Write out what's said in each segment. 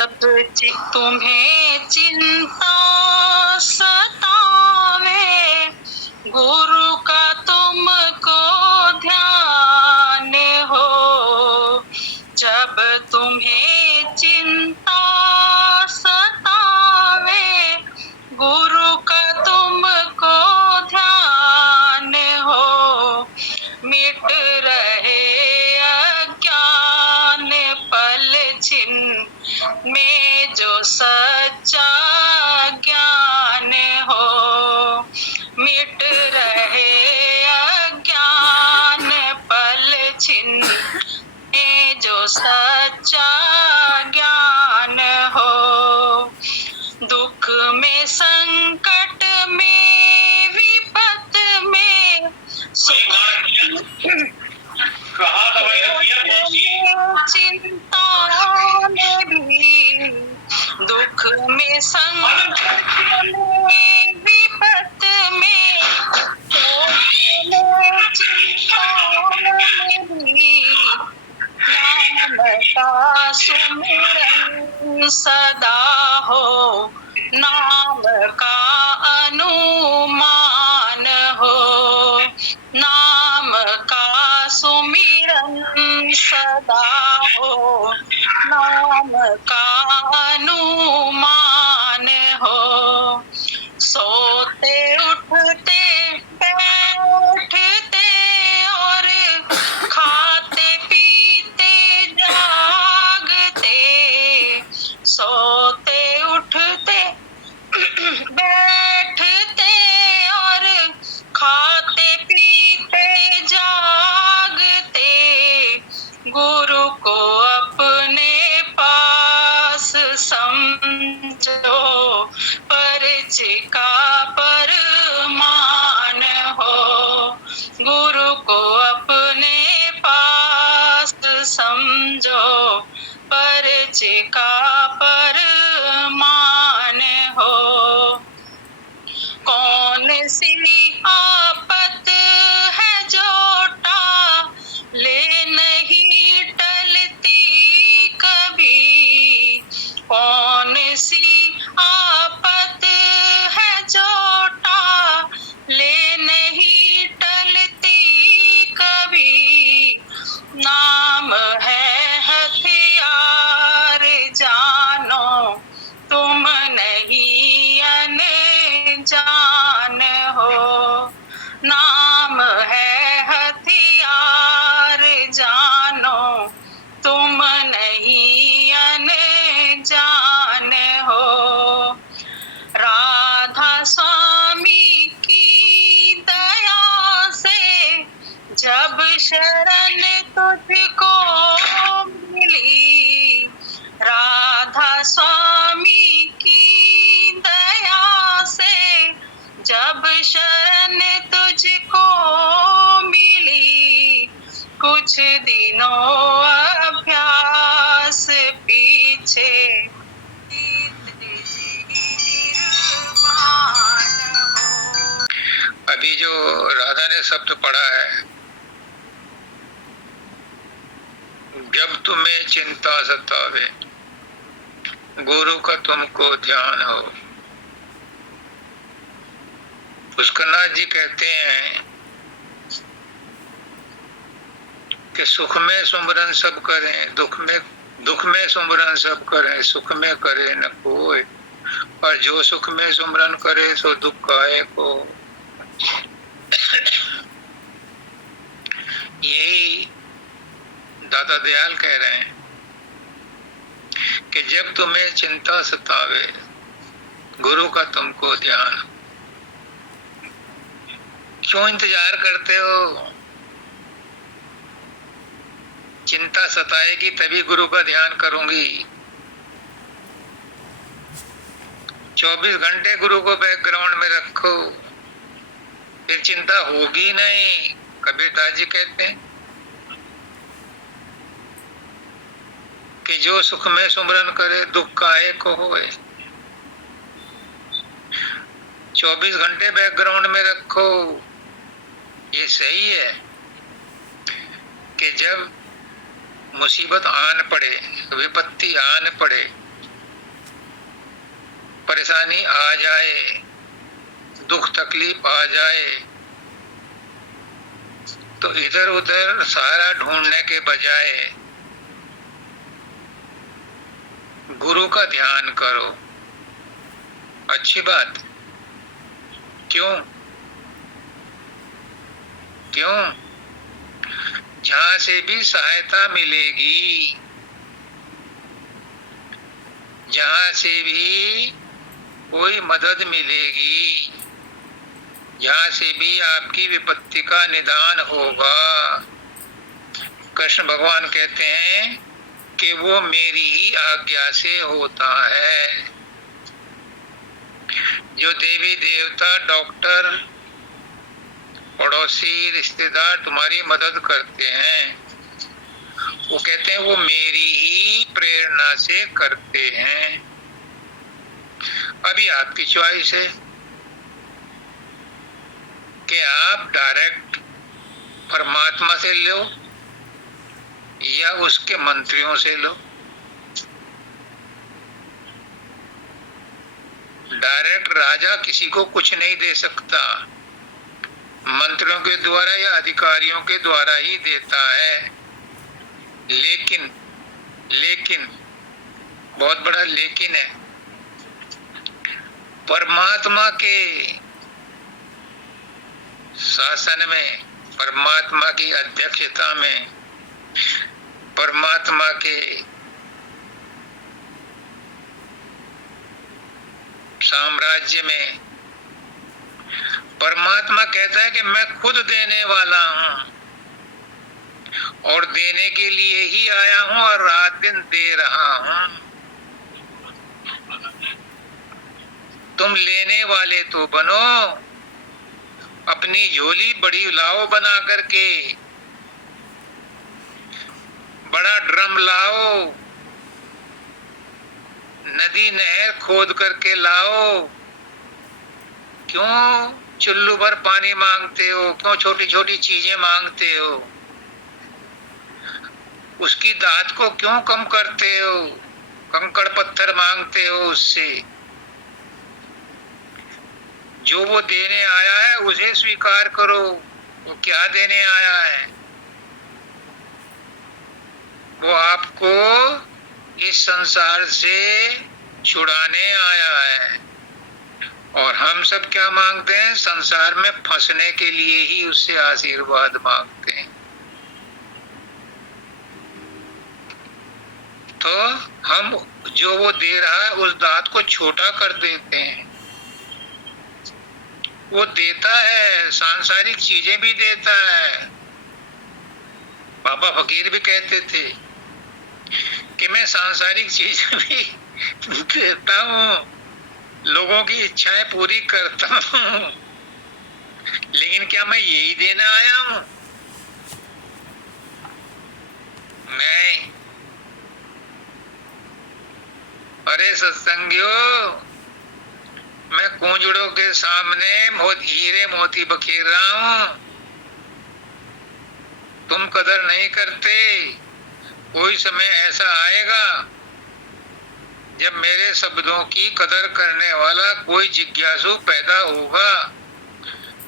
जब तुम्हें चिंता सतावे, गुरु का तुमको ध्यान हो। जब तुम्हें चिंता सतावे, गुरु का तुमको ध्यान हो। मिट रहे अज्ञान पल छिन में जो सच्चा ज्ञान हो। मिट रहे अज्ञान पल छिन में जो सच्चा ज्ञान हो। दुख में, संकट में, विपत में, चिंता में भी, दुख में, संकट में, विपत में, चिंता में भी, नाम का सुमिरन सदा हो। नाम का अनुमान हो। नाम का सुमिरन सदा हो। नाम का अनुमान हो। सोते उठते बैठते और खाते पीते जागते, सोते उठते बैठते और खाते पीते जागते, गुरु को अपने पास समझो। परिचिका परमान हो। गुरु को अपने पास समझो। परिचिका परमान हो। कौन सी आफत है जो टाले नहीं टलती कभी। कौन सी आफत है जो टाले नहीं टलती कभी। नाम है हथियार जानो, तुम नहीं अनजान हो। नाम है हथियार जानो, तुम नहीं अनजान हो। राधा स्वामी की दया से जब शरण तुझको मिली, राधा स्वामी की दया से जब शरण तुझको मिली, कुछ दिनों अभ्यास पीछे अभी जो राधा ने शब्द पढ़ा है, जब तुम्हें चिंता सतावे, गुरु का तुमको ध्यान हो। पुष्करनाथ जी कहते हैं कि सुख में सुमरन सब करें, दुख में सुमरन सब करें, सुख में करे न कोई। और जो सुख में सुमरन करे सो दुख आए को। यही दादा दयाल कह रहे हैं कि जब तुम्हें चिंता सतावे, गुरु का तुमको ध्यान। क्यों इंतजार करते हो? चिंता सताएगी तभी गुरु का ध्यान करूंगी। 24 घंटे गुरु को बैकग्राउंड में रखो, फिर चिंता होगी नहीं। कबीरदास जी कहते हैं कि जो सुख में सुमरन करे दुख काहे को होए। 24 घंटे बैकग्राउंड में रखो। ये सही है कि जब मुसीबत आन पड़े, विपत्ति आन पड़े, परेशानी आ जाए, दुख तकलीफ आ जाए, तो इधर उधर सहारा ढूंढने के बजाय गुरु का ध्यान करो। अच्छी बात। क्यों? क्यों? जहां से भी सहायता मिलेगी, जहां से भी कोई मदद मिलेगी, जहां से भी आपकी विपत्ति का निदान होगा, कृष्ण भगवान कहते हैं कि वो मेरी ही आज्ञा से होता है। जो देवी देवता, डॉक्टर, पड़ोसी, रिश्तेदार तुम्हारी मदद करते हैं, वो कहते हैं वो मेरी ही प्रेरणा से करते हैं। अभी आपकी चॉइस है कि आप डायरेक्ट परमात्मा से लो या उसके मंत्रियों से लो। डायरेक्ट राजा किसी को कुछ नहीं दे सकता, मंत्रियों के द्वारा या अधिकारियों के द्वारा ही देता है। लेकिन बहुत बड़ा लेकिन है, परमात्मा के शासन में, परमात्मा की अध्यक्षता में, परमात्मा के साम्राज्य में परमात्मा कहता है कि मैं खुद देने वाला हूं और देने के लिए ही आया हूं और रात दिन दे रहा हूं। तुम लेने वाले तो बनो, अपनी झोली बड़ी लाओ बना करके, बड़ा ड्रम लाओ, नदी नहर खोद करके लाओ। क्यों चुल्लू भर पानी मांगते हो? क्यों छोटी छोटी चीजें मांगते हो? उसकी दात को क्यों कम करते हो? कंकड़ पत्थर मांगते हो उससे? जो वो देने आया है उसे स्वीकार करो। वो क्या देने आया है? वो आपको इस संसार से छुड़ाने आया है। और हम सब क्या मांगते हैं? संसार में फंसने के लिए ही उससे आशीर्वाद मांगते हैं। तो हम जो वो दे रहा है उस दात को छोटा कर देते हैं। वो देता है, सांसारिक चीजें भी देता है। बाबा फकीर भी कहते थे कि मैं सांसारिक चीजें भी देता हूँ, लोगों की इच्छाएं पूरी करता हूँ, लेकिन क्या मैं यही देने आया हूँ? नहीं। अरे सत्संगियों, मैं कूंजड़ों के सामने हीरे मोती बखेर रहा हूं, तुम कदर नहीं करते। कोई समय ऐसा आएगा जब मेरे शब्दों की कदर करने वाला कोई जिज्ञासु पैदा होगा,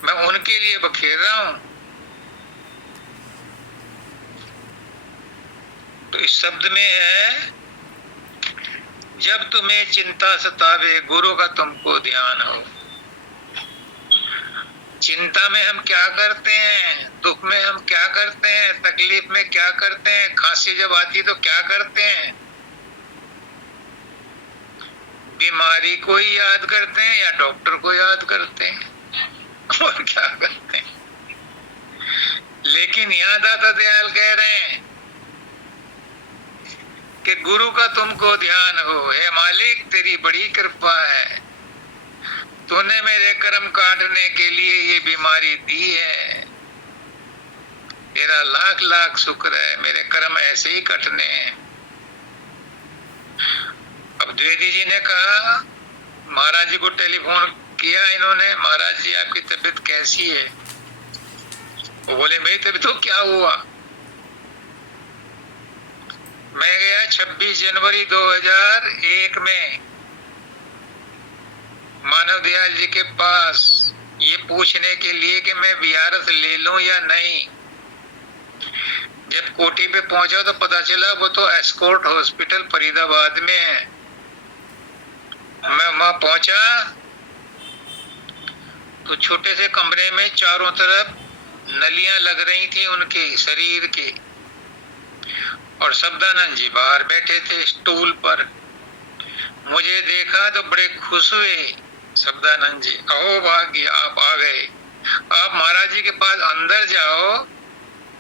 मैं उनके लिए बखेर रहा हूं। तो इस शब्द में है, जब तुम्हें चिंता सतावे गुरु का तुमको ध्यान हो। चिंता में हम क्या करते हैं? दुख में हम क्या करते हैं? तकलीफ में क्या करते हैं? खांसी जब आती तो क्या करते हैं? बीमारी को ही याद करते हैं या डॉक्टर को याद करते हैं और क्या करते हैं? लेकिन यहाँ दाता दयाल कह रहे हैं कि गुरु का तुमको ध्यान हो। हे मालिक, तेरी बड़ी कृपा है, तूने मेरे कर्म काटने के लिए ये बीमारी दी है। तेरा लाख लाख शुक्र है, मेरे कर्म ऐसे ही कटने हैं। अब द्विवेदी जी ने कहा, महाराज जी को टेलीफोन किया इन्होंने, महाराज जी आपकी तबीयत कैसी है? वो बोले मेरी तबीयत तो क्या हुआ? मैं गया 26 जनवरी 2001 में मानव दयाल जी के पास ये पूछने के लिए कि मैं वीआरएस ले लूं या नहीं। जब कोठी पे पहुंचा तो पता चला वो तो एस्कॉर्ट हॉस्पिटल फरीदाबाद में है। मैं वहां पहुंचा तो छोटे से कमरे में चारों तरफ नलियां लग रही थी उनके शरीर के, और शब्दानंद जी बाहर बैठे थे स्टूल पर। मुझे देखा तो बड़े खुश हुए शब्दानंद जी, अहो भाग्य आप आ गए, आप महाराज जी के पास अंदर जाओ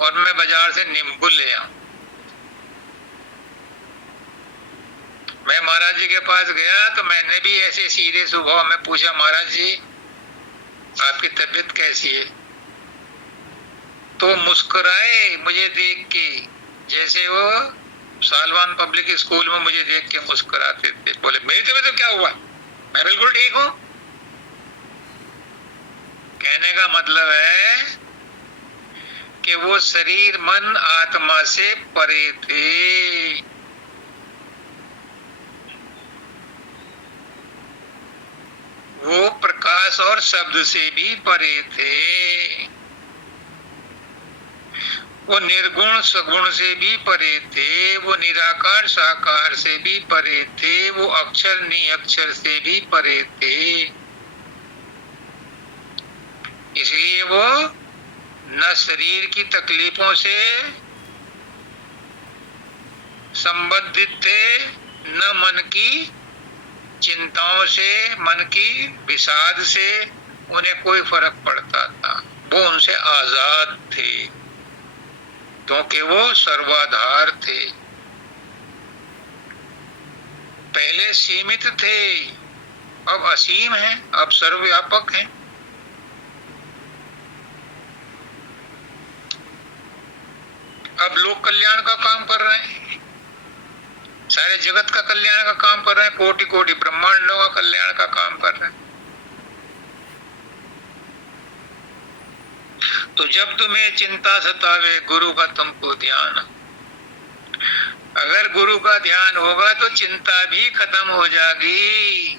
और मैं बाजार से नींबू ले आऊं। मैं महाराज जी के पास गया तो मैंने भी ऐसे सीधे स्वभाव में पूछा, महाराज जी आपकी तबीयत कैसी है? तो मुस्कुराए मुझे देख के, जैसे वो सालवान पब्लिक स्कूल में मुझे देख के मुस्कुराते थे। बोले मेरी तबीयत तो क्या हुआ, मैं बिल्कुल ठीक हूं। कहने का मतलब है कि वो शरीर मन आत्मा से परे थे। वो प्रकाश और शब्द से भी परे थे। वो निर्गुण सगुण से भी परे थे। वो निराकार साकार से भी परे थे। वो अक्षर निअक्षर से भी परे थे। इसलिए वो न शरीर की तकलीफों से संबंधित थे, न मन की चिंताओं से, मन की विषाद से उन्हें कोई फर्क पड़ता था। वो उनसे आजाद थे क्योंकि वो सर्वाधार थे। पहले सीमित थे, अब असीम हैं, अब सर्वव्यापक हैं। अब लोक कल्याण का काम कर रहे हैं, सारे जगत का कल्याण का काम कर रहे हैं, कोटि कोटि ब्रह्मांडों का कल्याण का काम कर रहे हैं। तो जब तुम्हें चिंता सतावे गुरु का तुमको ध्यान, अगर गुरु का ध्यान होगा तो चिंता भी खत्म हो जाएगी,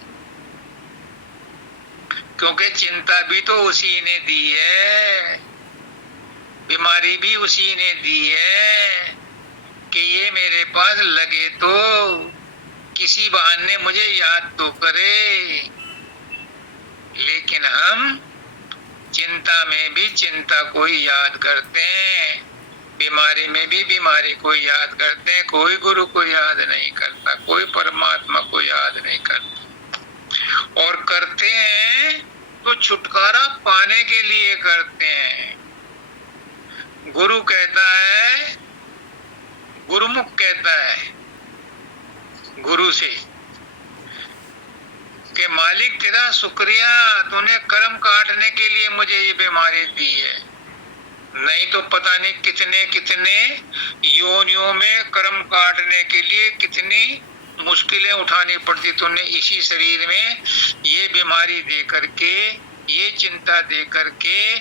क्योंकि चिंता भी तो उसी ने दी है, बीमारी भी उसी ने दी है कि ये मेरे पास लगे तो किसी बहाने मुझे याद तो करे। लेकिन हम चिंता में भी चिंता को याद करते हैं, बीमारी में भी बीमारी को याद करते हैं। कोई गुरु को याद नहीं करता, कोई परमात्मा को याद नहीं करता। और करते हैं तो छुटकारा पाने के लिए करते हैं। गुरु कहता है, गुरुमुख कहता है गुरु से कि मालिक तेरा शुक्रिया, तूने कर्म काटने के लिए मुझे ये बीमारी दी है, नहीं तो पता नहीं कितने कितने योनियों में कर्म काटने के लिए कितनी मुश्किलें उठानी पड़ती। तूने इसी शरीर में ये बीमारी दे करके, ये चिंता दे करके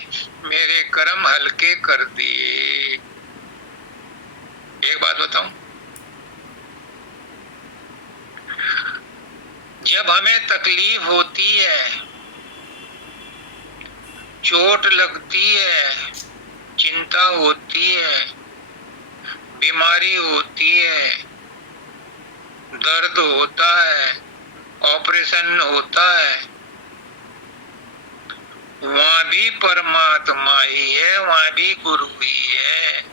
मेरे कर्म हल्के कर दिए। एक बात बताऊं, जब हमें तकलीफ होती है, चोट लगती है, चिंता होती है, बीमारी होती है, दर्द होता है, ऑपरेशन होता है, वहां भी परमात्मा ही है, वहां भी गुरु ही है।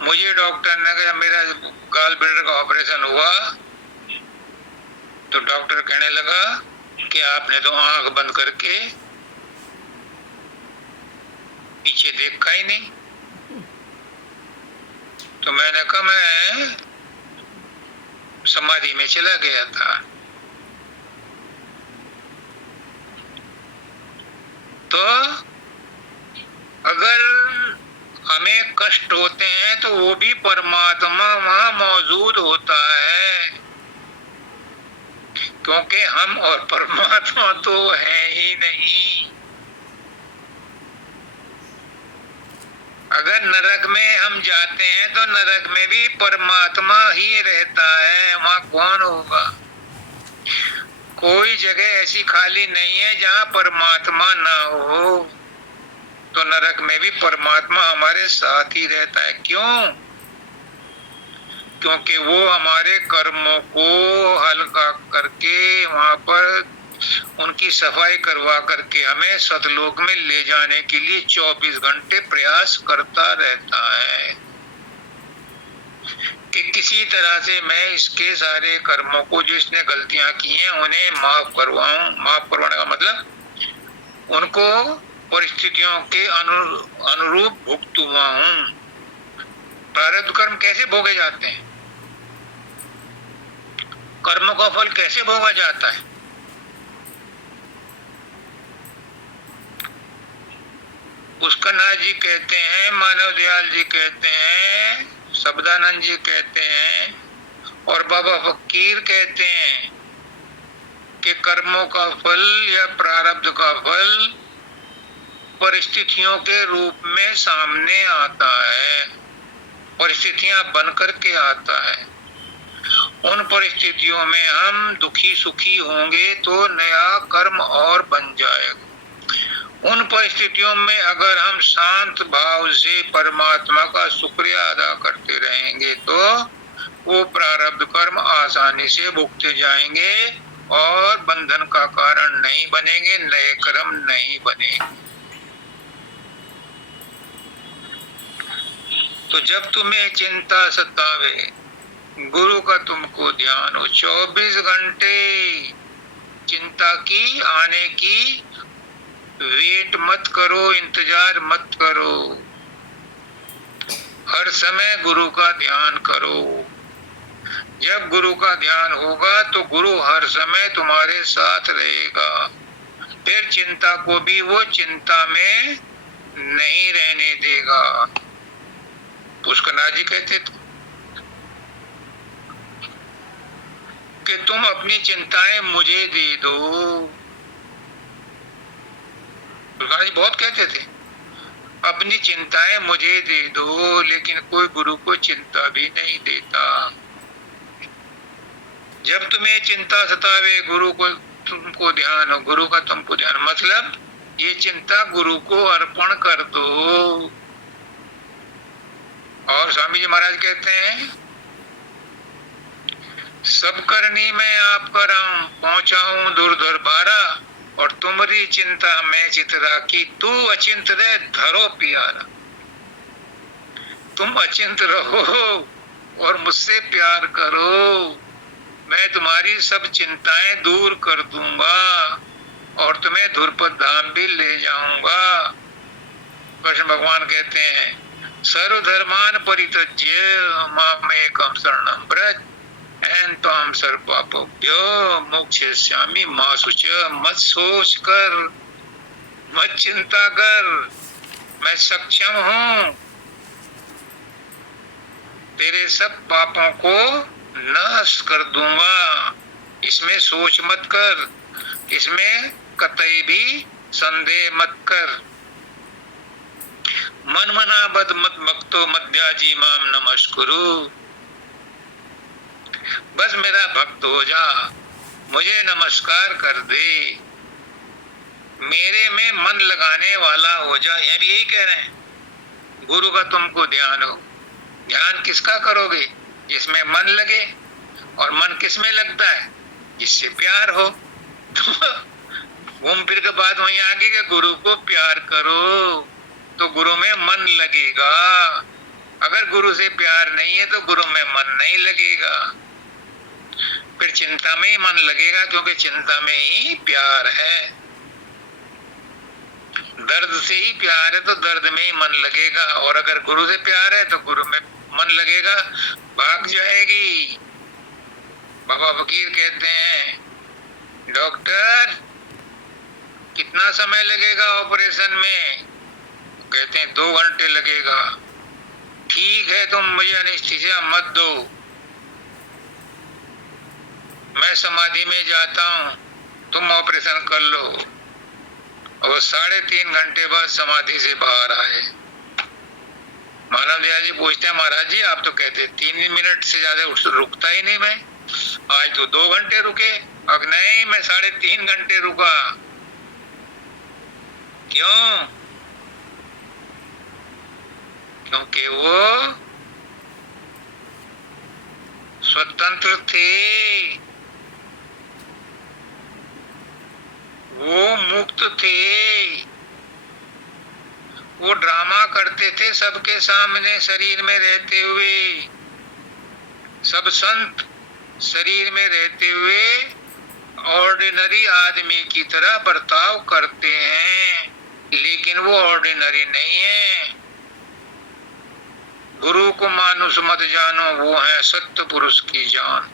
मुझे डॉक्टर ने कहा, मेरा गाल ब्लैडर का ऑपरेशन हुआ तो डॉक्टर कहने लगा कि आपने तो आंख बंद करके पीछे देखा ही नहीं। तो मैंने कहा मैं समाधि में चला गया था। तो अगर हमें कष्ट होते हैं तो वो भी परमात्मा वहां मौजूद होता है, क्योंकि हम और परमात्मा तो है ही नहीं। अगर नरक में हम जाते हैं तो नरक में भी परमात्मा ही रहता है, वहां कौन होगा? कोई जगह ऐसी खाली नहीं है जहाँ परमात्मा ना हो। तो नरक में भी परमात्मा हमारे साथ ही रहता है। क्यों? क्योंकि वो हमारे कर्मों को हल्का करके वहां पर उनकी सफाई करवा करके हमें सतलोक में ले जाने के लिए 24 घंटे प्रयास करता रहता है कि किसी तरह से मैं इसके सारे कर्मों को, जो इसने गलतियां की हैं, उन्हें माफ करवाऊं। माफ करवाने का मतलब उनको परिस्थितियों के अनुरूप भुगतवाऊं। प्रारब्ध कर्म कैसे भोगे जाते हैं? कर्मों का फल कैसे भोगा जाता है? पुष्करनाथ जी कहते हैं, मानव दयाल जी कहते हैं, शब्दानंद जी कहते हैं और बाबा फकीर कहते हैं कि कर्मों का फल या प्रारब्ध का फल परिस्थितियों के रूप में सामने आता है, परिस्थितियां बनकर के आता है। उन परिस्थितियों में हम दुखी सुखी होंगे तो नया कर्म और बन जाएगा। उन परिस्थितियों में अगर हम शांत भाव से परमात्मा का शुक्रिया अदा करते रहेंगे तो वो प्रारब्ध कर्म आसानी से भुगते जाएंगे और बंधन का कारण नहीं बनेंगे, नए कर्म नहीं बनेंगे। तो जब तुम्हें चिंता सतावे, गुरु का तुमको ध्यान हो, 24 घंटे चिंता की आने की वेट मत करो, इंतजार मत करो। हर समय गुरु का ध्यान करो। जब गुरु का ध्यान होगा तो गुरु हर समय तुम्हारे साथ रहेगा। फिर चिंता को भी वो चिंता में नहीं रहने देगा। पुष्करनाथ जी कहते थे कि तुम अपनी चिंताएं मुझे दे दो। पुष्करनाथ जी बहुत कहते थे अपनी चिंताएं मुझे दे दो, लेकिन कोई गुरु को चिंता भी नहीं देता। जब तुम्हें चिंता सतावे, गुरु को तुमको ध्यान हो, गुरु का तुमको ध्यान, मतलब ये चिंता गुरु को अर्पण कर दो। और स्वामी जी महाराज कहते हैं, सब करनी मैं आप कराऊं, पहुंचाऊं दूर दूर बारा, और तुम्हारी चिंता मैं चितरा की, तू अचिंत रहे धरो प्यारा। तुम अचिंत रहो और मुझसे प्यार करो, मैं तुम्हारी सब चिंताएं दूर कर दूंगा और तुम्हें ध्रुपद धाम भी ले जाऊंगा। कृष्ण भगवान कहते हैं, सर्वधर्मान परित्यज्य मामेकं शरणं व्रज एन्त्वां सर्वपापेभ्यो मोक्षयिष्यामि मा शुचः। मत सोच कर, मत चिंता कर, मैं सक्षम हूं तेरे सब पापों को नाश कर दूंगा। इसमें सोच मत कर, इसमें कतई भी संदेह मत कर। मन मना बद मत भक्तो मध्याजी माम नमस्कुरु। बस मेरा भक्त हो जा, मुझे नमस्कार कर दे, मेरे में मन लगाने वाला हो जा। ये भी यही कह रहे हैं, गुरु का तुमको ध्यान हो। ध्यान किसका करोगे? जिसमें मन लगे। और मन किस में लगता है? जिससे प्यार हो। तो घूम फिर के बाद वहीं आगे के गुरु को प्यार करो तो गुरु में मन लगेगा। अगर गुरु से प्यार नहीं है तो गुरु में मन नहीं लगेगा, फिर चिंता में ही मन लगेगा, क्योंकि चिंता में ही प्यार है। दर्द से ही प्यार है तो दर्द में ही मन लगेगा, और अगर गुरु से प्यार है तो गुरु में मन लगेगा, भाग जाएगी। बाबा फकीर कहते हैं, डॉक्टर कितना समय लगेगा ऑपरेशन में? कहते हैं 2 घंटे लगेगा। ठीक है, तुम मुझे एनेस्थीसिया मत दो, मैं समाधि में जाता हूं, तुम ऑपरेशन कर लो। और 3.5 घंटे बाद समाधि से बाहर आए। मानव दयाल जी पूछते हैं, महाराज जी आप तो कहते 3 मिनट से ज्यादा रुकता ही नहीं मैं, आज तो 2 घंटे रुके। अब नहीं, मैं 3.5 घंटे रुका। क्यों? क्योंकि वो स्वतंत्र थे, वो मुक्त थे। वो ड्रामा करते थे सबके सामने शरीर में रहते हुए। सब संत शरीर में रहते हुए ऑर्डिनरी आदमी की तरह बर्ताव करते हैं, लेकिन वो ऑर्डिनरी नहीं है। गुरु को मानुष मत जानो, वो है सत्य पुरुष की जान।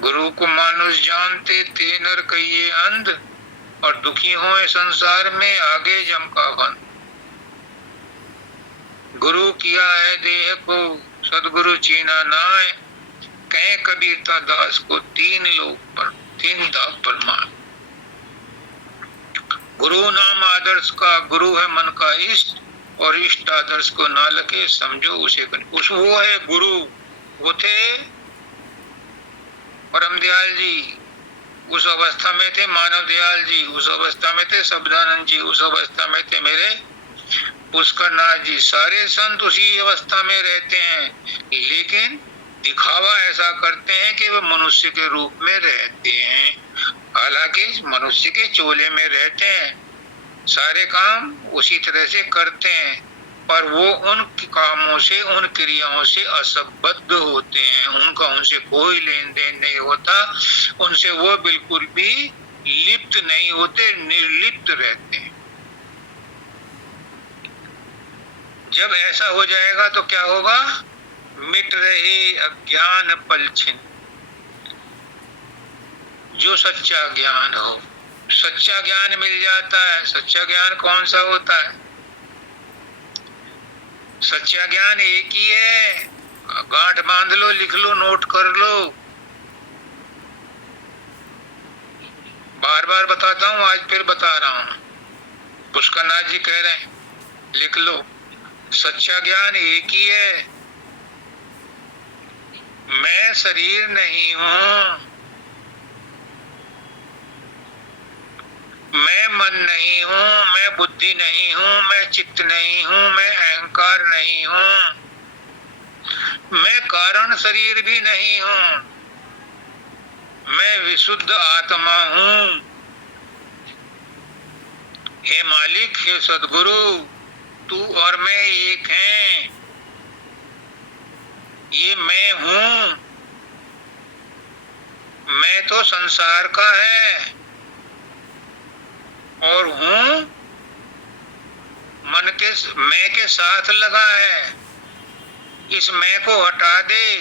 गुरु को मानुष जानते थे नर कहिए अंध, और दुखी होए संसार में आगे जम का बंद। गुरु किया है देह को सदगुरु चीना नाय, कहे कबीर दास को 3 लोक पर 3 दाव पर मान। गुरु नाम आदर्श का, गुरु है मन का इष्ट, और इष्ट आदर्श को ना लगे समझो उसे उस वो है गुरु। वो थे परम दयाल जी, उस अवस्था में थे मानव दयाल जी, उस अवस्था में थे शब्दानंद जी, उस अवस्था में थे मेरे पुष्करनाथ जी। सारे संत उसी अवस्था में रहते हैं, लेकिन दिखावा ऐसा करते हैं कि वो मनुष्य के रूप में रहते हैं, हालांकि मनुष्य के चोले में रहते हैं, सारे काम उसी तरह से करते हैं, पर वो उन कामों से, उन क्रियाओं से असंबद्ध होते हैं। उनका उनसे कोई लेन देन नहीं होता, उनसे वो बिल्कुल भी लिप्त नहीं होते, निर्लिप्त रहते हैं। जब ऐसा हो जाएगा तो क्या होगा? मिट रहे अज्ञान पलछिन। जो सच्चा ज्ञान हो, सच्चा ज्ञान मिल जाता है। सच्चा ज्ञान कौन सा होता है? सच्चा ज्ञान एक ही है, गांठ बांध लो, लिख लो, नोट कर लो। बार बार बताता हूं, आज फिर बता रहा हूं। पुष्करनाथ जी कह रहे हैं, लिख लो, सच्चा ज्ञान एक ही है। मैं शरीर नहीं हूं, मैं मन नहीं हूं, मैं बुद्धि नहीं हूं, मैं चित्त नहीं हूं, मैं अहंकार नहीं हूं, मैं कारण शरीर भी नहीं हूं, मैं विशुद्ध आत्मा हूं। हे मालिक, हे सद्गुरु, तू और मैं एक हैं। ये मैं हूं, मैं तो संसार का है और हूं मन के, मैं के साथ लगा है। इस मैं को हटा दे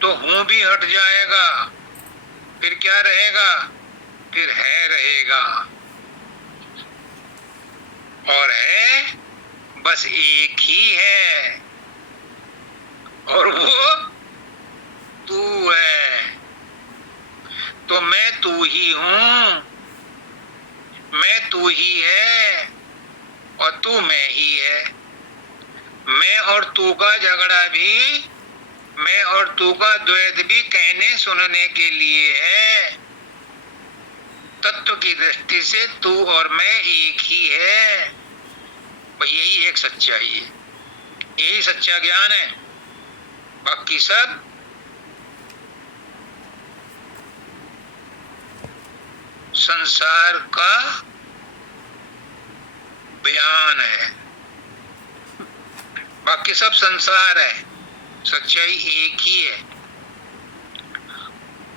तो हूं भी हट जाएगा, फिर क्या रहेगा? फिर है रहेगा, और है बस एक ही है, और वो तू है। तो मैं तू ही हूं, मैं तू ही है, और तू मैं ही है। मैं और तू का झगड़ा भी, मैं और तू का द्वैत भी कहने सुनने के लिए है। तत्व की दृष्टि से तू और मैं एक ही है, यही एक सच्चाई है, यही सच्चा ज्ञान है। बाकी सब संसार का बयान है, बाकी सब संसार है, सच्चाई एक ही है।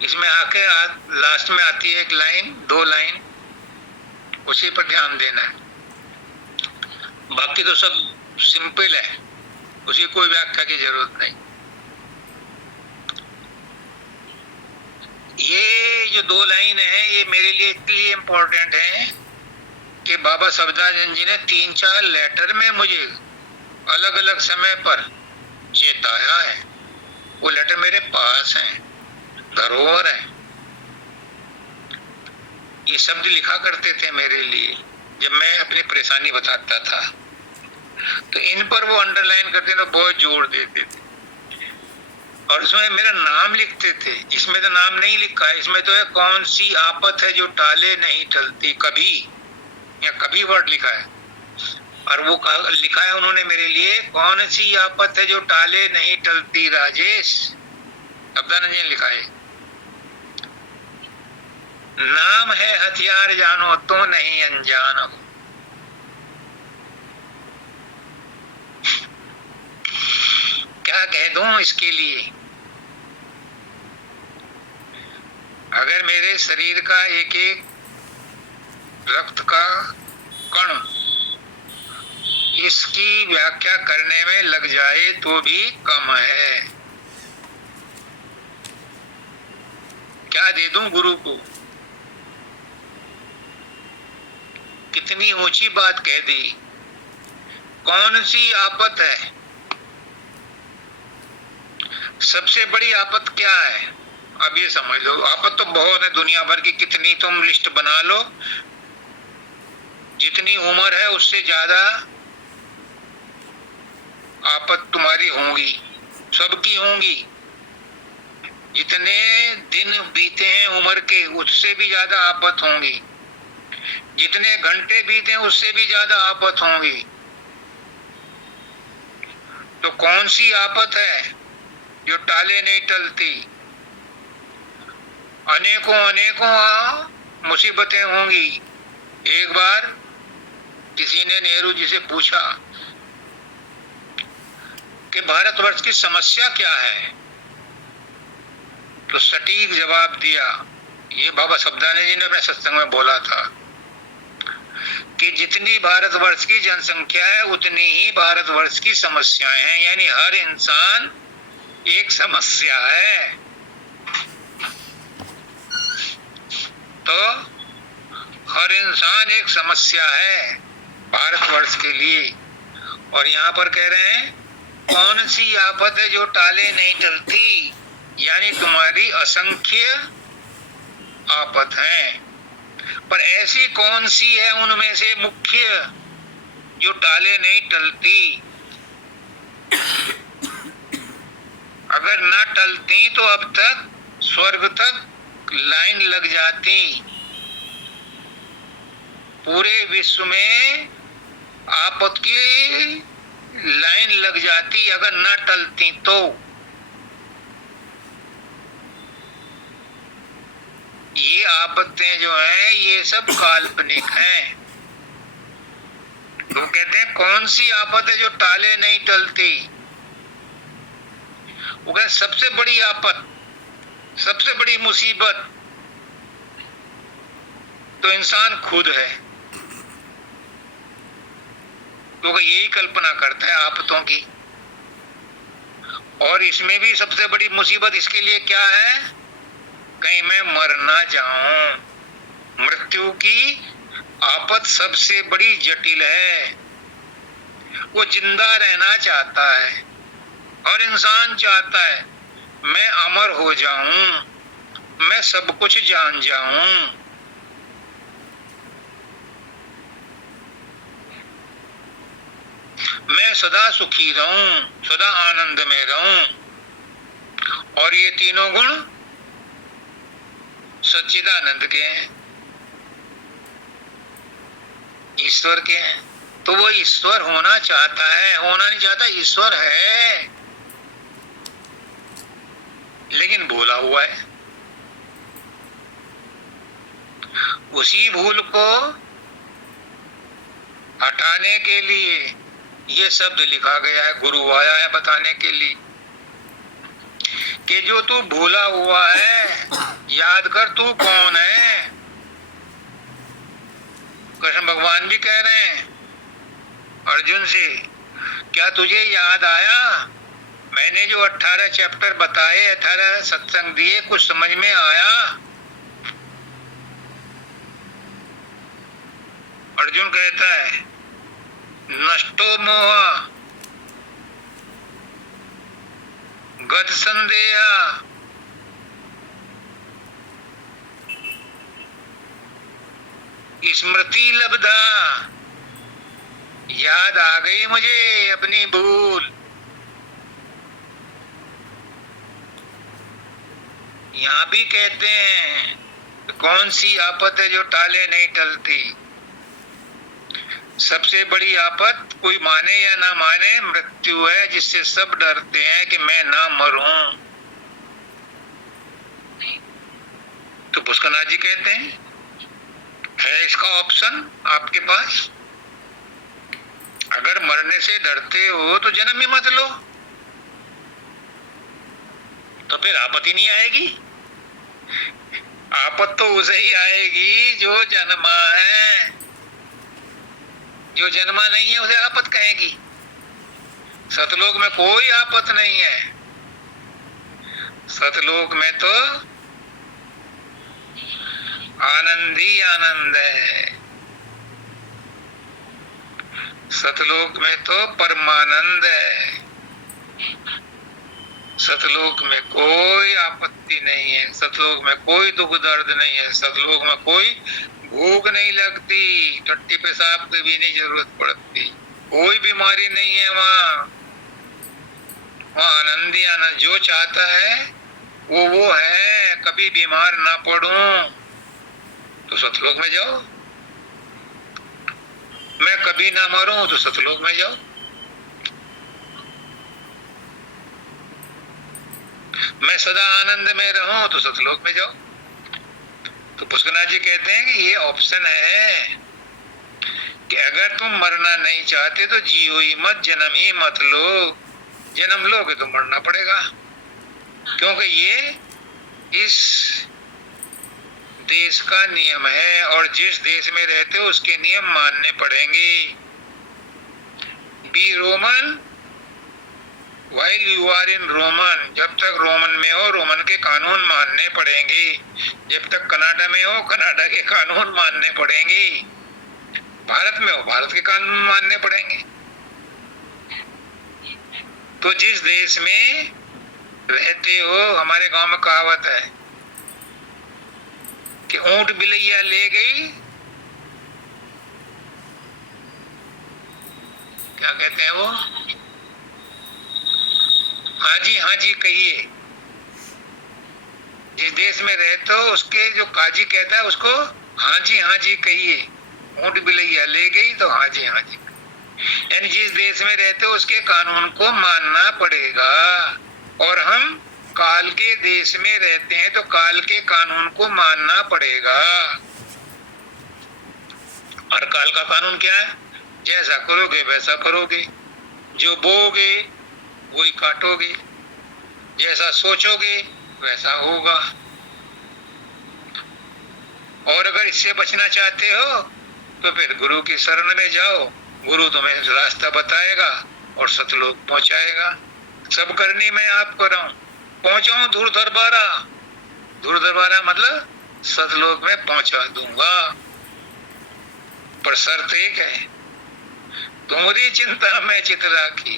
इसमें आके लास्ट में आती है एक लाइन, 2 लाइन, उसी पर ध्यान देना है। बाकी तो सब सिंपल है, उसी कोई व्याख्या की जरूरत नहीं। ये जो 2 लाइन है, ये मेरे लिए इसलिए इम्पोर्टेंट है कि बाबा शब्दानंद जी ने 3-4 लेटर में मुझे अलग अलग समय पर चेताया है। वो लेटर मेरे पास हैं, धरोहर है। ये शब्द लिखा करते थे मेरे लिए जब मैं अपनी परेशानी बताता था, तो इन पर वो अंडरलाइन करते थे, बहुत जोर देते थे। और उसमें मेरा नाम लिखते थे। इसमें तो नाम नहीं लिखा है, इसमें तो है कौन सी आफत है जो टाले नहीं टलती कभी, या कभी वर्ड लिखा है। और वो लिखा है उन्होंने मेरे लिए, कौन सी आफत है जो टाले नहीं टलती राजेश, अब्दानंद जी ने लिखा है। नाम है हथियार जानो तो नहीं अनजान हो। क्या कह दूं इसके लिए? अगर मेरे शरीर का एक एक रक्त का कण इसकी व्याख्या करने में लग जाए तो भी कम है। क्या दे दूं गुरु को? कितनी ऊंची बात कह दी। कौन सी आफत है? सबसे बड़ी आफत क्या है? अब ये समझ लो, आफत तो बहुत है दुनिया भर की, कितनी तुम लिस्ट बना लो, जितनी उम्र है उससे ज्यादा आफत तुम्हारी होंगी, सबकी होंगी। जितने दिन बीते हैं उम्र के उससे भी ज्यादा आफत होंगी, जितने घंटे बीते हैं उससे भी ज्यादा आफत होंगी। तो कौन सी आफत है जो टाले नहीं टलती? अनेकों अनेकों मुसीबतें होंगी। एक बार किसी ने नेहरू जी से पूछा कि भारतवर्ष की समस्या क्या है, तो सटीक जवाब दिया, ये बाबा सब्दानी जी ने अपने सत्संग में बोला था कि जितनी भारतवर्ष की जनसंख्या है उतनी ही भारतवर्ष की समस्याएं हैं, यानी हर इंसान एक समस्या है। तो हर इंसान एक समस्या है भारतवर्ष के लिए। और यहाँ पर कह रहे हैं कौन सी आफत है जो टाले नहीं टलती, यानी तुम्हारी असंख्य आफत है, पर ऐसी कौन सी है उनमें से मुख्य जो टाले नहीं टलती? अगर ना टलती तो अब तक स्वर्ग तक लाइन लग जाती। पूरे विश्व में आफत की लाइन लग जाती अगर ना टलती तो। ये आफतें जो हैं ये सब काल्पनिक हैं। तो कहते हैं कौन सी आफत है जो टाले नहीं टलती? वो कहते सबसे बड़ी आफत, सबसे बड़ी मुसीबत तो इंसान खुद है। तो यही कल्पना करता है आफतों की। और इसमें भी सबसे बड़ी मुसीबत इसके लिए क्या है? कहीं मैं मर ना जाऊं। मृत्यु की आफत सबसे बड़ी जटिल है। वो जिंदा रहना चाहता है और इंसान चाहता है मैं अमर हो जाऊं, मैं सब कुछ जान जाऊं। मैं सदा सुखी रहूं, सदा आनंद में रहूं। और ये तीनों गुण सच्चिदानंद के हैं, ईश्वर के हैं। तो वो ईश्वर होना चाहता है, होना नहीं चाहता, ईश्वर है लेकिन भूला हुआ है। उसी भूल को हटाने के लिए ये शब्द लिखा गया है, गुरु आया है बताने के लिए कि जो तू भूला हुआ है याद कर तू कौन है। कृष्ण भगवान भी कह रहे हैं अर्जुन से, क्या तुझे याद आया मैंने जो 18 चैप्टर बताए, 18 सत्संग दिए, कुछ समझ में आया? अर्जुन कहता है नष्टो मोह गत संदेह स्मृति लब्धा। याद आ गई मुझे अपनी भूल। यहाँ भी कहते हैं कौन सी आफत है जो टाले नहीं टलती। सबसे बड़ी आफत कोई माने या ना माने मृत्यु है, जिससे सब डरते हैं कि मैं ना मरूं। तो पुष्करनाथ जी कहते हैं है इसका ऑप्शन आपके पास। अगर मरने से डरते हो तो जन्म ही मत लो, तो फिर आपत्ति ही नहीं आएगी। आपत तो उसे ही आएगी जो जन्मा है, जो जन्मा नहीं है उसे आपत कहेगी। सतलोक में कोई आपत नहीं है, सतलोक में तो आनंद ही आनंद है। सतलोक में तो परमानंद है। सतलोक में कोई आपत्ति नहीं है, सतलोक में कोई दुख दर्द नहीं है, सतलोक में कोई भूख नहीं लगती, टट्टी पेशाब की भी नहीं जरूरत पड़ती, कोई बीमारी नहीं है वहाँ। वहाँ आनंद ही आनंद। जो चाहता है वो है। कभी बीमार ना पड़ूं तो सतलोक में जाओ, मैं कभी ना मरूं तो सतलोक में जाओ, मैं सदा आनंद में रहूं तो सतलोक में जाओ। तो पुष्करनाथ जी कहते हैं कि ये ऑप्शन है कि अगर तुम मरना नहीं चाहते तो जियो ही मत, जन्म ही मत लो। जन्म लोगे तो मरना पड़ेगा, क्योंकि ये इस देश का नियम है और जिस देश में रहते हो उसके नियम मानने पड़ेंगे। Be Roman while you are in Roman. जब तक रोमन में हो रोमन के कानून मानने पड़ेंगे, जब तक कनाडा में हो कनाडा के कानून मानने पड़ेंगे, भारत में हो भारत के कानून मानने पड़ेंगे। तो जिस देश में रहते हो, हमारे गांव में कहावत है कि ऊंट बिलैया ले गई, क्या कहते हैं वो, हाँ जी कहिए। जिस देश में रहते हो उसके जो काजी कहता है उसको हाँ जी कहिए। ऊंट बिलैया ले गई तो हाँ जी। यानी जिस देश में रहते हो उसके कानून को मानना पड़ेगा। और हम काल के देश में रहते हैं तो काल के कानून को मानना पड़ेगा। और काल का कानून क्या है? जैसा करोगे वैसा करोगे, जो बोओगे वही काटोगे, जैसा सोचोगे वैसा होगा। और अगर इससे बचना चाहते हो तो फिर गुरु की शरण में जाओ, गुरु तुम्हें रास्ता बताएगा और सतलोक पहुंचाएगा। सब करनी मैं आपको रहा हूं, पहुंचाऊं दूर दरबारा मतलब सतलोक में पहुंचा दूंगा। पर शर्त एक है, तुम्हारी चिंता में चित राखी,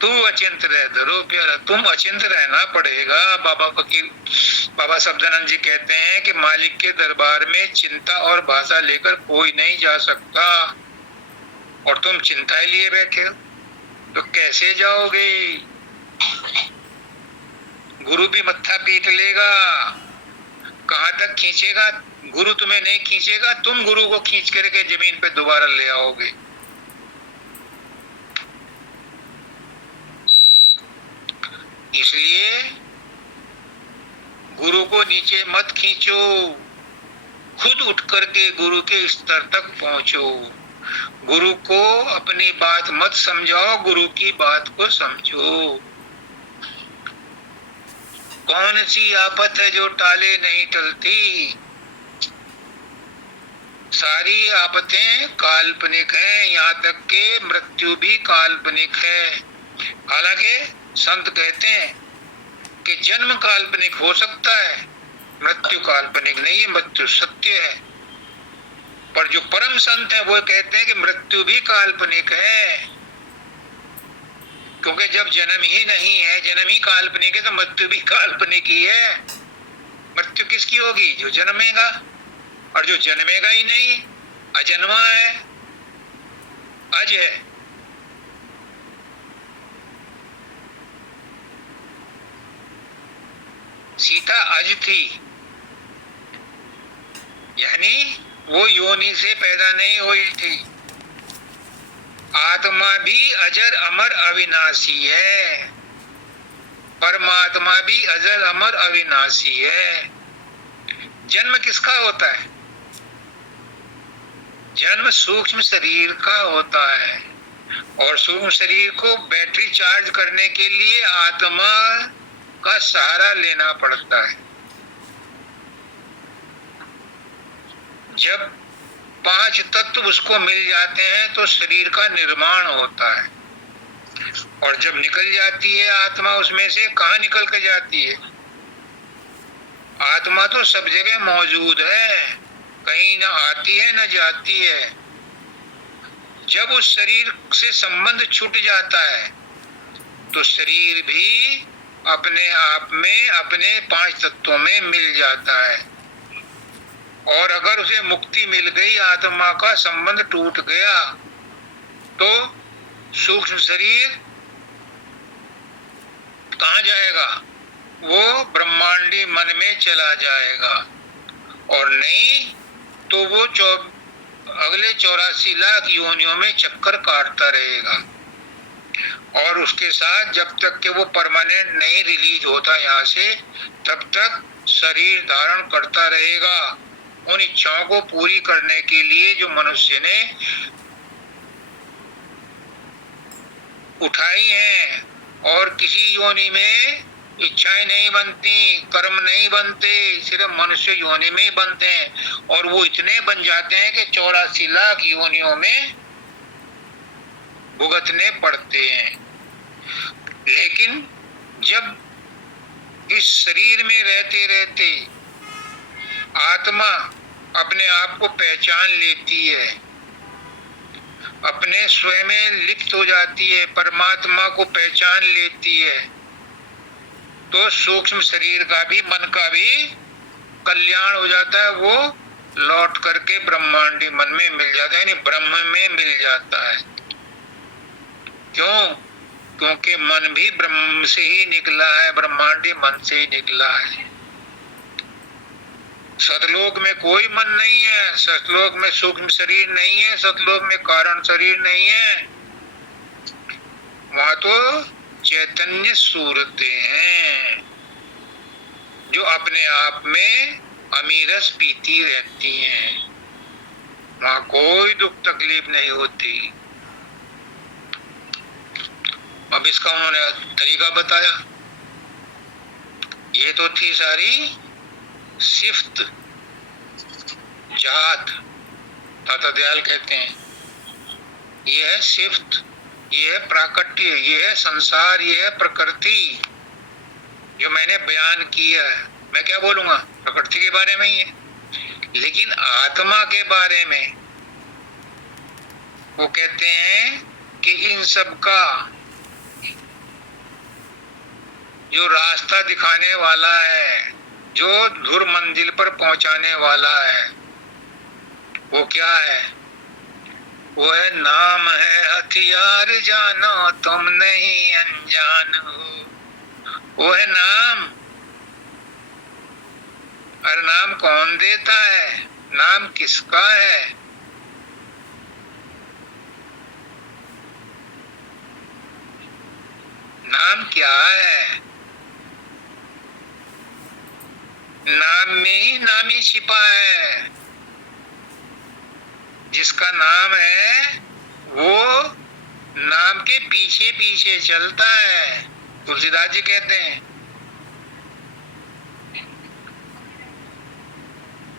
तू अचिंत रह धरो प्यारा। तुम अचिंत रहना पड़ेगा। बाबा शब्दानंद जी कहते हैं कि मालिक के दरबार में चिंता और भाषा लेकर कोई नहीं जा सकता, और तुम चिंता लिए बैठे हो तो कैसे जाओगे? गुरु भी मत्था पीट लेगा, कहां तक खींचेगा? गुरु तुम्हें नहीं खींचेगा, तुम गुरु को खींच करके जमीन पे दोबारा ले आओगे। इसलिए गुरु को नीचे मत खींचो, खुद उठ करके गुरु के स्तर तक पहुंचो। गुरु को अपनी बात मत समझाओ, गुरु की बात को समझो। कौन सी आफत है जो टाले नहीं टलती? सारी आफतें काल्पनिक हैं, यहाँ तक के मृत्यु भी काल्पनिक है। हालांकि संत कहते हैं कि जन्म काल्पनिक हो सकता है, मृत्यु काल्पनिक नहीं है, मृत्यु सत्य है। पर जो परम संत है वो कहते हैं कि मृत्यु भी काल्पनिक है, क्योंकि जब जन्म ही नहीं है, जन्म ही काल्पनिक है, तो मृत्यु भी काल्पनिक ही है। मृत्यु किसकी होगी? जो जन्मेगा, और जो जन्मेगा ही नहीं अजन्मा है, अज है। सीता अज थी, यानी वो योनि से पैदा नहीं हुई थी। आत्मा भी अजर अमर अविनाशी है, परमात्मा भी अजर अमर अविनाशी है। जन्म किसका होता है? जन्म सूक्ष्म शरीर का होता है, और सूक्ष्म शरीर को बैटरी चार्ज करने के लिए आत्मा का सहारा लेना पड़ता है। जब 5 तत्व उसको मिल जाते हैं तो शरीर का निर्माण होता है, और जब निकल जाती है आत्मा उसमें से, कहाँ निकल के जाती है? आत्मा तो सब जगह मौजूद है, कहीं न आती है न जाती है। जब उस शरीर से संबंध छूट जाता है तो शरीर भी अपने आप में अपने 5 तत्वों में मिल जाता है। और अगर उसे मुक्ति मिल गई, आत्मा का संबंध टूट गया, तो सूक्ष्म शरीर कहाँ जाएगा? वो ब्रह्मांडी मन में चला जाएगा, और नहीं तो वो अगले 84 लाख योनियों में चक्कर काटता रहेगा। और उसके साथ जब तक कि वो परमानेंट नहीं रिलीज होता यहाँ से, तब तक शरीर धारण करता रहेगा उन इच्छाओं को पूरी करने के लिए जो मनुष्य ने उठाई हैं। और किसी योनि में इच्छाएं नहीं बनती, कर्म नहीं बनते, सिर्फ मनुष्य योनि में ही बनते हैं, और वो इतने बन जाते हैं कि 84 लाख योनियों में भुगतने पड़ते हैं। लेकिन जब इस शरीर में रहते रहते आत्मा अपने आप को पहचान लेती है, अपने स्वयं में लिप्त हो जाती है, परमात्मा को पहचान लेती है, तो सूक्ष्म शरीर का भी, मन का भी कल्याण हो जाता है। वो लौट करके ब्रह्मांडी मन में मिल जाता है, यानी ब्रह्म में मिल जाता है। क्यों? क्योंकि मन भी ब्रह्म से ही निकला है, ब्रह्मांडी मन से ही निकला है। सतलोक में कोई मन नहीं है, सतलोक में सूक्ष्म शरीर नहीं है, सतलोक में कारण शरीर नहीं है। वहां तो चैतन्य सूरतें हैं जो अपने आप में अमीरस पीती रहती हैं। वहां कोई दुख तकलीफ नहीं होती। अब इसका उन्होंने तरीका बताया। ये तो थी सारी सिफ्त, जात, ताता दयाल कहते हैं। ये है सिफ्त, ये है प्राकट्य, ये है संसार, ये है प्रकृति, जो मैंने बयान किया है। मैं क्या बोलूंगा? प्रकृति के बारे में ही है। लेकिन आत्मा के बारे में वो कहते हैं कि इन सब का जो रास्ता दिखाने वाला है, जो धुर मंजिल पर पहुंचाने वाला है, वो क्या है? वो है नाम है हथियार, जानो तुम नहीं अनजान हो। वो है नाम। और नाम कौन देता है? नाम किसका है? नाम क्या है? नाम में ही नामी छिपा है। जिसका नाम है वो नाम के पीछे पीछे चलता है। तुलसीदास जी कहते हैं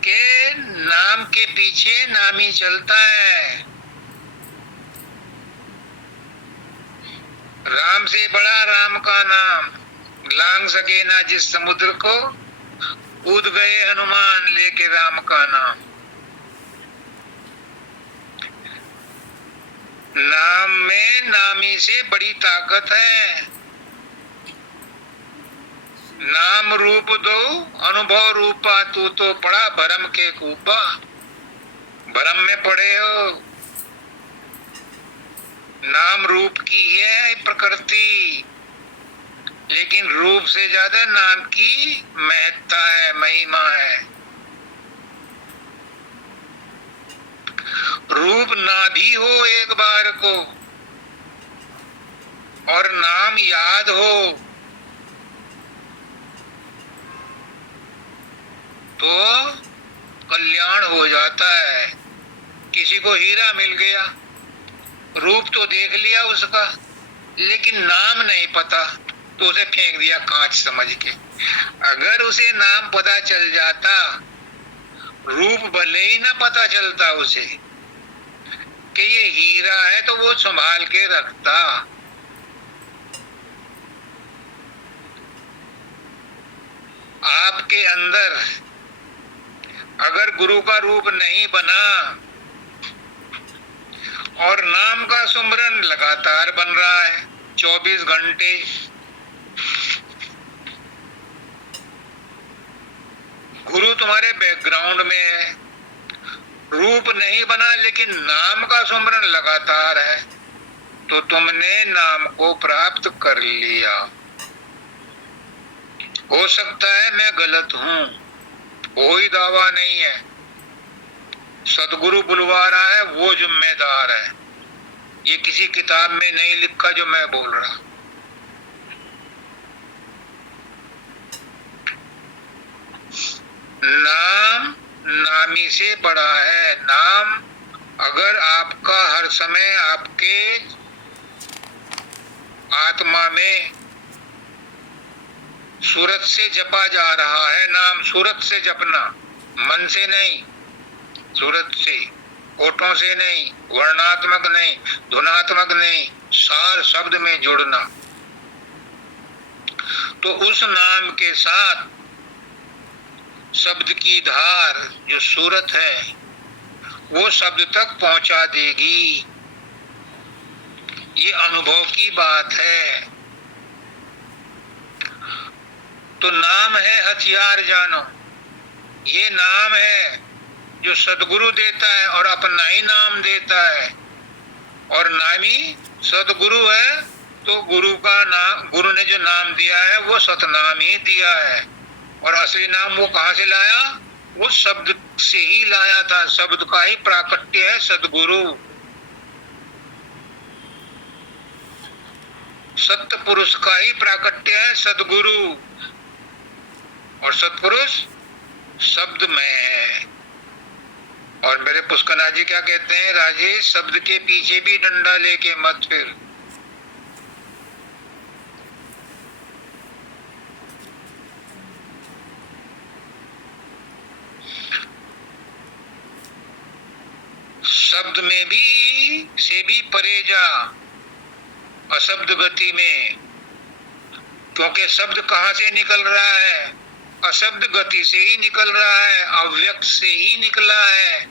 कि नाम के पीछे नामी चलता है। राम से बड़ा राम का नाम, लांग सके ना जिस समुद्र को, कूद गए हनुमान लेके राम का नाम। नाम में नामी से बड़ी ताकत है। नाम रूप दो अनुभव रूपा, तू तो पड़ा भरम के कूपा। भरम में पड़े हो। नाम रूप की है प्रकृति, लेकिन रूप से ज्यादा नाम की महत्ता है, महिमा है। रूप ना भी हो एक बार को और नाम याद हो तो कल्याण हो जाता है। किसी को हीरा मिल गया, रूप तो देख लिया उसका, लेकिन नाम नहीं पता, तो उसे फेंक दिया कांच समझ के। अगर उसे नाम पता चल जाता, रूप भले ही ना पता चलता उसे कि ये हीरा है, तो वो संभाल के रखता। आपके अंदर अगर गुरु का रूप नहीं बना और नाम का सुमरन लगातार बन रहा है 24 घंटे, गुरु तुम्हारे बैकग्राउंड में है, रूप नहीं बना लेकिन नाम का सुमरन लगातार है, तो तुमने नाम को प्राप्त कर लिया। हो सकता है मैं गलत हूं, कोई दावा नहीं है। सदगुरु बुलवा रहा है, वो जिम्मेदार है। ये किसी किताब में नहीं लिखा जो मैं बोल रहा। नाम नामी से बड़ा है। नाम अगर आपका हर समय आपके आत्मा में सूरत से जपा जा रहा है, नाम सूरत से जपना, मन से नहीं, सूरत से, होठों से नहीं, वर्णात्मक नहीं, धुनात्मक नहीं, सार शब्द में जुड़ना, तो उस नाम के साथ शब्द की धार जो सूरत है वो शब्द तक पहुंचा देगी। ये अनुभव की बात है। तो नाम है हथियार जानो। ये नाम है जो सदगुरु देता है और अपना ही नाम देता है, और नामी सदगुरु है, तो गुरु का नाम, गुरु ने जो नाम दिया है वो सतनाम ही दिया है। और असली नाम वो कहां से लाया? वो शब्द से ही लाया था। शब्द का ही प्राकट्य है सदगुरु। सत्य पुरुष का ही प्राकट्य है सदगुरु, और सत्पुरुष शब्द में है। और मेरे पुष्कना जी क्या कहते हैं, राजेश शब्द के पीछे भी डंडा लेके मत फिर। शब्द में भी से भी परे जा, अशब्द गति में, क्योंकि शब्द कहां से निकल रहा है? अशब्द गति से ही निकल रहा है, अव्यक्त से ही निकला है।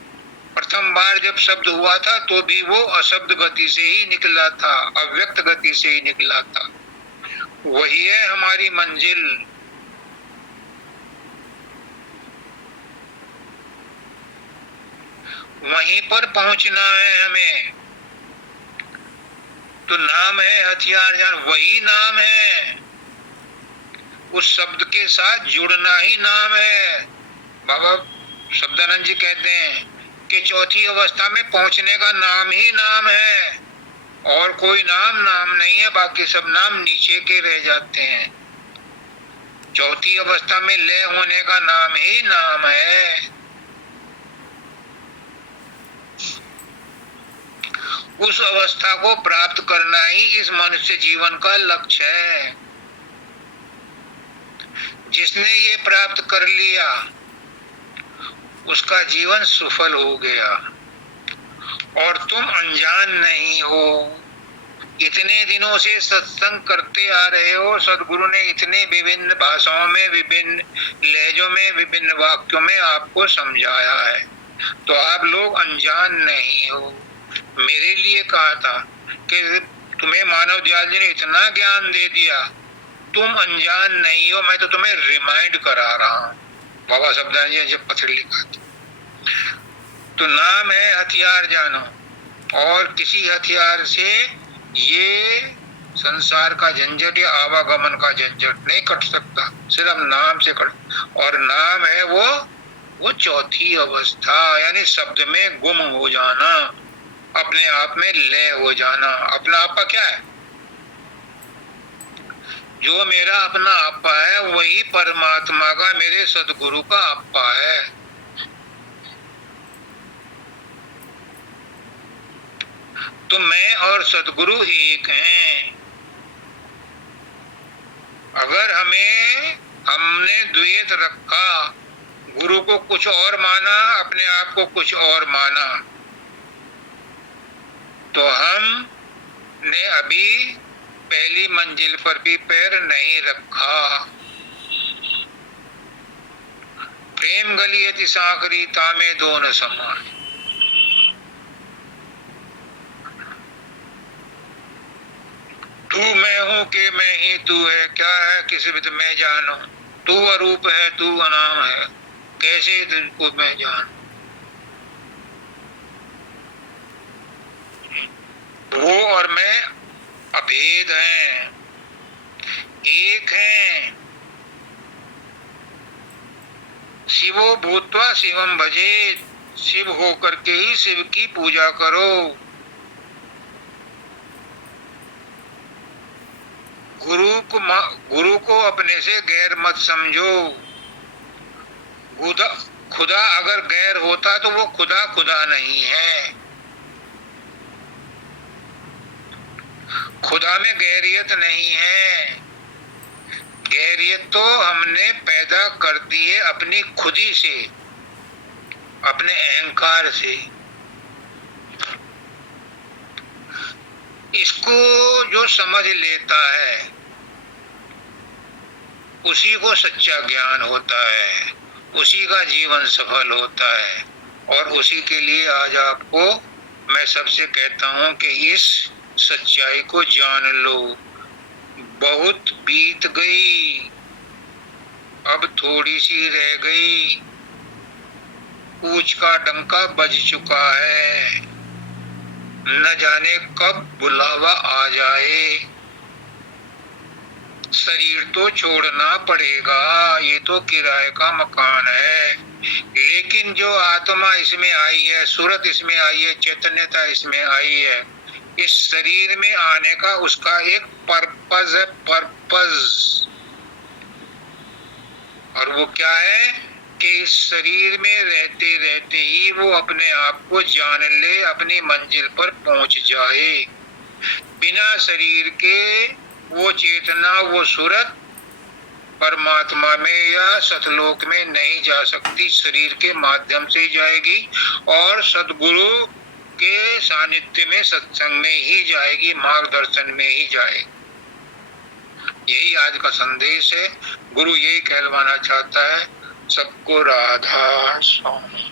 प्रथम बार जब शब्द हुआ था तो भी वो अशब्द गति से ही निकला था, अव्यक्त गति से ही निकला था। वही है हमारी मंजिल। वहीं पर पहुंचना है हमें। तो नाम है हथियार जान, वही नाम है। उस शब्द के साथ जुड़ना ही नाम है। बाबा शब्दानंद जी कहते हैं कि चौथी अवस्था में पहुंचने का नाम ही नाम है, और कोई नाम नहीं है। बाकी सब नाम नीचे के रह जाते हैं। चौथी अवस्था में लय होने का नाम ही नाम है। उस अवस्था को प्राप्त करना ही इस मनुष्य जीवन का लक्ष्य है। जिसने ये प्राप्त कर लिया उसका जीवन सफल हो गया। और तुम अनजान नहीं हो। इतने दिनों से सत्संग करते आ रहे हो, सदगुरु ने इतने विभिन्न भाषाओं में, विभिन्न लहजों में, विभिन्न वाक्यों में आपको समझाया है, तो आप लोग अनजान नहीं हो। मेरे लिए कहा था कि तुम्हें मानव दयाल जी ने इतना ज्ञान दे दिया, तुम अनजान नहीं हो, मैं तो तुम्हें रिमाइंड करा रहा हूं। बाबा शब्दानंद जी ने जब पत्र लिखा था। तो नाम है हथियार जानो, और किसी हथियार से ये संसार का झंझट या आवागमन का झंझट नहीं कट सकता, सिर्फ नाम से कट। और नाम है वो चौथी अवस्था, यानी शब्द में गुम हो जाना, अपने आप में लय हो जाना। अपना आपा क्या है? जो मेरा अपना आपा है वही परमात्मा का, मेरे सदगुरु का आपा है। तो मैं और सदगुरु एक हैं। अगर हमने द्वैत रखा, गुरु को कुछ और माना, अपने आप को कुछ और माना, तो हमने अभी पहली मंजिल पर भी पैर नहीं रखा। प्रेम गलियति साकरी तामे दोन समान। तू मैं हूं के मैं ही तू है, क्या है किस विध मैं जानू। तू अरूप है तू अनाम है, कैसे तुझको मैं जानूं। वो और मैं अभेद हैं, एक हैं। शिवो भूत्वा शिवम भजे, शिव होकर के ही शिव की पूजा करो। गुरु को अपने से गैर मत समझो। खुदा अगर गैर होता तो वो खुदा नहीं है। खुदा में गैरियत नहीं है। गैरियत तो हमने पैदा कर दी है अपनी खुदी से, अपने अहंकार से। इसको जो समझ लेता है उसी को सच्चा ज्ञान होता है, उसी का जीवन सफल होता है। और उसी के लिए आज आपको मैं सबसे कहता हूं कि इस सच्चाई को जान लो। बहुत बीत गई, अब थोड़ी सी रह गई। पूछ का डंका बज चुका है, न जाने कब बुलावा आ जाए। शरीर तो छोड़ना पड़ेगा, ये तो किराए का मकान है। लेकिन जो आत्मा इसमें आई है, सूरत इसमें आई है, चैतन्यता इसमें आई है, इस शरीर में आने का उसका एक पर्पज है, पर्पज। और वो क्या है कि इस शरीर में रहते रहते ही वो अपने आप को जान ले, अपनी मंजिल पर पहुंच जाए। बिना शरीर के वो चेतना, वो सूरत परमात्मा में या सतलोक में नहीं जा सकती, शरीर के माध्यम से जाएगी और सद्गुरु के सानिध्य में, सत्संग में ही जाएगी, मार्गदर्शन में ही जाएगी। यही आज का संदेश है। गुरु यही कहलवाना चाहता है सबको। राधा स्वामी।